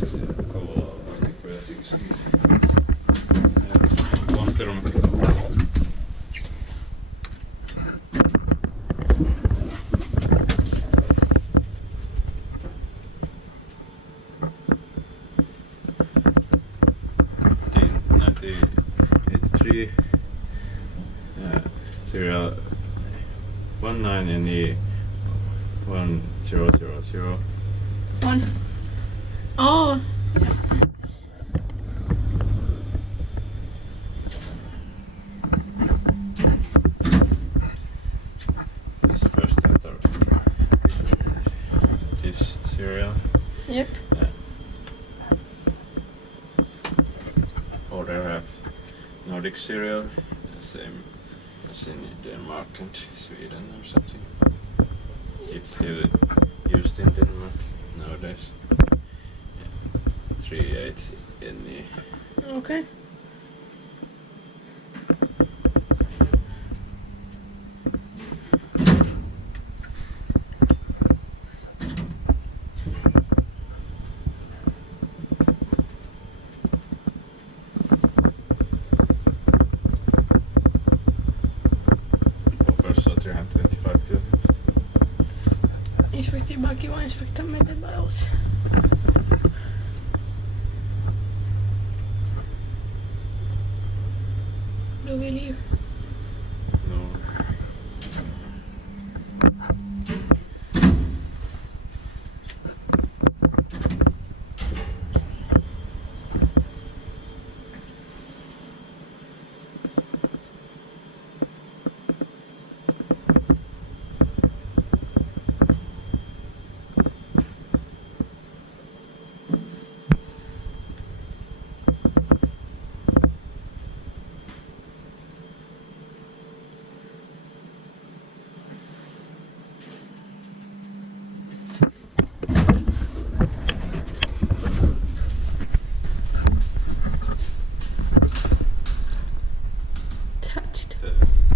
Kyllä Kouvola Opastinkuja siksi. Vahteronmäki. Serial 19 and the 1000. One. Oh. This first letter. This serial. Yep. Or they have Nordic serial, the same as in Denmark and Sweden or something. It's still used in Denmark nowadays. 3/8 NE. Okay. Inspecta bara kiva inspekta meitä bara åt. Du vill ju. No.